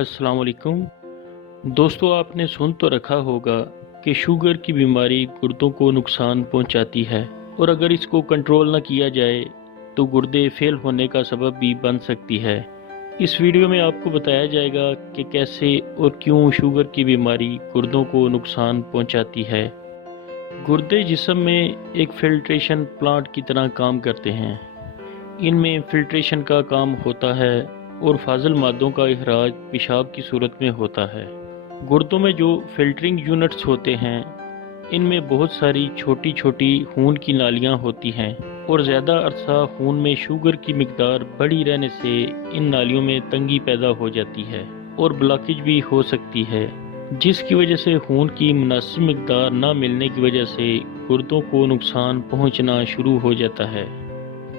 अस्सलाम वालेकुम दोस्तों, आपने सुन तो रखा होगा कि शुगर की बीमारी गुर्दों को नुकसान पहुंचाती है और अगर इसको कंट्रोल न किया जाए तो गुर्दे फेल होने का सबब भी बन सकती है। इस वीडियो में आपको बताया जाएगा कि कैसे और क्यों शुगर की बीमारी गुर्दों को नुकसान पहुंचाती है। गुर्दे जिस्म में एक फिल्ट्रेशन प्लांट की तरह काम करते हैं। इनमें फिल्ट्रेशन का काम होता है और फाजिल मादों का इखराज पेशाब की सूरत में होता है। गुर्दों में जो फिल्टरिंग यूनिट्स होते हैं, इनमें बहुत सारी छोटी छोटी खून की नालियां होती हैं और ज़्यादा अरसा खून में शुगर की मिकदार बढ़ी रहने से इन नालियों में तंगी पैदा हो जाती है और ब्लॉकेज भी हो सकती है, जिसकी वजह से खून की मुनासिब मिकदार न मिलने की वजह से गुर्दों को नुकसान पहुंचना शुरू हो जाता है,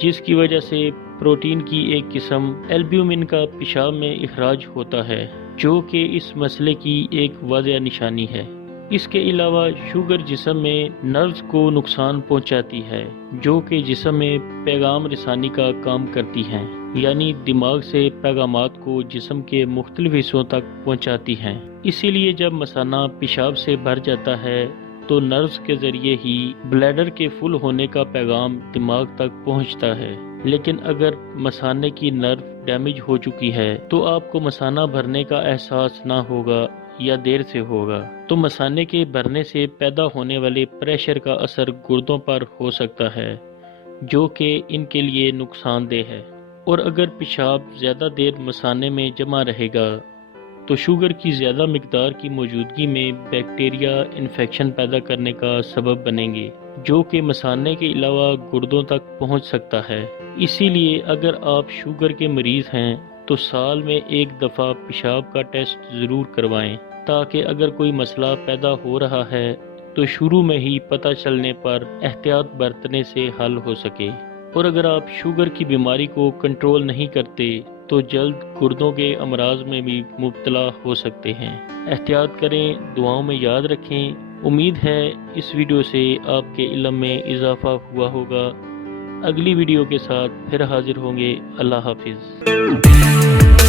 जिसकी वजह से प्रोटीन की एक किस्म एल्ब्यूमिन का पेशाब में इखराज होता है, जो कि इस मसले की एक वाज़ेह निशानी है। इसके अलावा शुगर जिस्म में नर्व्स को नुकसान पहुंचाती है, जो कि जिस्म में पैगाम रसानी का काम करती हैं, यानी दिमाग से पैगामात को जिस्म के मुख्तलिफ हिस्सों तक पहुंचाती हैं। इसीलिए जब मसाना पेशाब से भर जाता है तो नर्व्स के जरिए ही ब्लैडर के फुल होने का पैगाम दिमाग तक पहुंचता है। लेकिन अगर मसाने की नर्व डैमेज हो चुकी है तो आपको मसाना भरने का एहसास ना होगा या देर से होगा, तो मसाने के भरने से पैदा होने वाले प्रेशर का असर गुर्दों पर हो सकता है, जो कि इनके लिए नुकसानदेह है। और अगर पेशाब ज़्यादा देर मसाने में जमा रहेगा तो शुगर की ज़्यादा मिकदार की मौजूदगी में बैक्टीरिया इन्फेक्शन पैदा करने का सबब बनेंगे, जो कि मसाने के अलावा गुर्दों तक पहुंच सकता है। इसीलिए अगर आप शुगर के मरीज़ हैं तो साल में एक दफ़ा पेशाब का टेस्ट ज़रूर करवाएं, ताकि अगर कोई मसला पैदा हो रहा है तो शुरू में ही पता चलने पर एहतियात बरतने से हल हो सके। और अगर आप शुगर की बीमारी को कंट्रोल नहीं करते तो जल्द गुर्दों के अमराज में भी मुब्तला हो सकते हैं। एहतियात करें, दुआओं में याद रखें। उम्मीद है इस वीडियो से आपके इल्म में इजाफा हुआ होगा। अगली वीडियो के साथ फिर हाजिर होंगे। अल्लाह हाफिज़।